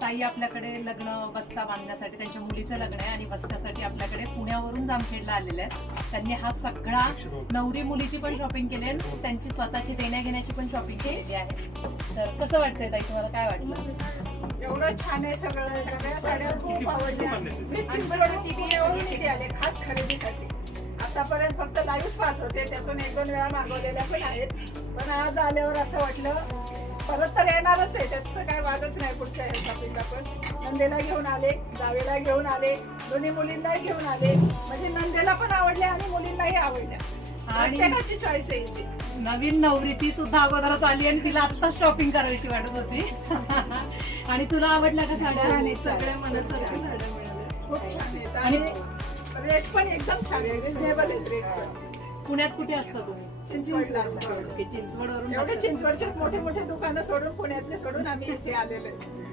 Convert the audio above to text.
ताई आपल्याकडे लग्न बस्ता बांधण्यासाठी त्यांच्या मुलीचं लग्न आहे आणि बस्त्यासाठी आपल्याकडे पुण्यावरून जामखेडला आलेले आहेत. त्यांनी हा सगळा नवरी मुलीची पण शॉपिंग केली आहे, त्यांची स्वतःची देण्या घेण्याची पण शॉपिंग केलेली आहे. तर कसं वाटतंय ताई, तुम्हाला काय वाटलं? एवढं छान आहे सगळं, सगळ्या साड्या खूप आवडल्या. मी चिंचवड टीव्ही येऊन इथे आले खास खरेदीसाठी. आतापर्यंत फक्त लाईव्ह पाहत होते, त्यातून 1-2 वेळा मागवलेल्या पण आहेत. पण आज आल्यावर असं वाटलं परत तर येणारच आहे, त्याचं काय वादच नाही. पुढच्या शॉपिंगला पण नंदेला घेऊन आले, जावेला घेऊन आले, दोन्ही मुलींनाही घेऊन आले. म्हणजे नंदेला पण आवडल्या आणि मुलींनाही आवडल्या. आणि प्रत्येकाची चॉईस आहे इथे. नवीन नवरी ती सुद्धा अगोदरच आली आणि तिला आत्ताच शॉपिंग करायची वाटत होती. आणि तुला आवडल्या का साड्या? सगळ्या मनासारख्या साड्या मिळाल्या, खूप छान आहेत. आणि रेट पण एकदम छान आहे, रिजनेबल आहे रेट. पुण्यात कुठे असता तुम्ही? चिंचवडला असतो. चिंचवडवरून एवढे चिंचवडचे मोठे मोठे दुकानं सोडून, पुण्यातले सोडून आम्ही इथे आलेलो आहे.